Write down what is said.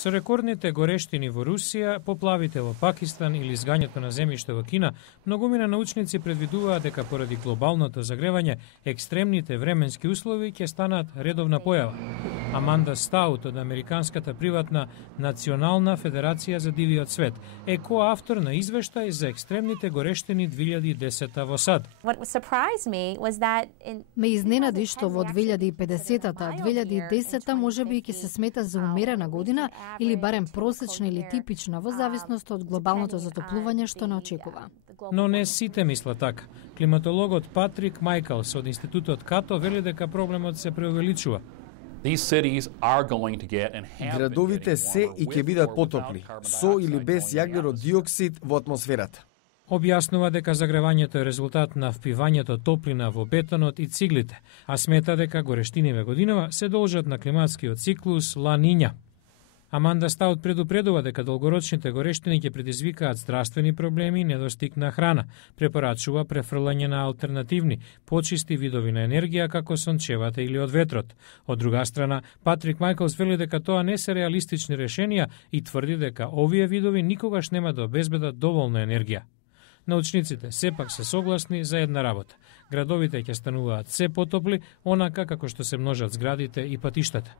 Со рекордните горештини во Русија, поплавите во Пакистан или изгањето на земјиште во Кина, многумина научници предвидуваат дека поради глобалното загревање, екстремните временски услови ќе станат редовна појава. Аманда Стаут од американската приватна Национална федерација за дивиот свет е коавтор на извештај за екстремните горештини 2010 во САД. Ме изненади што во 2050-та, 2010-та можеби ќе се смета за умерена година или барем просечна или типична во зависност од глобалното затоплување што не очекува. Но не сите мислат така. Климатологот Патрик Мајкалс од Институтот Като вели дека проблемот се преувеличува. Градовите се и ќе бидат потопли, со или без јаглерод диоксид во атмосферата. Објаснува дека загревањето е резултат на впивањето топлина во бетонот и циглите, а смета дека горештиниве годинава се должат на климатскиот циклус Ла Ниња. Аманда Стаут предупредува дека долгорочните горештини ќе предизвикаат здравствени проблеми и недостиг на храна. Препорачува префрлање на алтернативни, почисти видови на енергија како сончевата или од ветрот. Од друга страна, Патрик Мајкалс вели дека тоа не се реалистични решенија и тврди дека овие видови никогаш нема да обезбедат доволна енергија. Научниците сепак се согласни за една работа. Градовите ќе стануваат се потопли, онака како што се множат зградите и патиштата.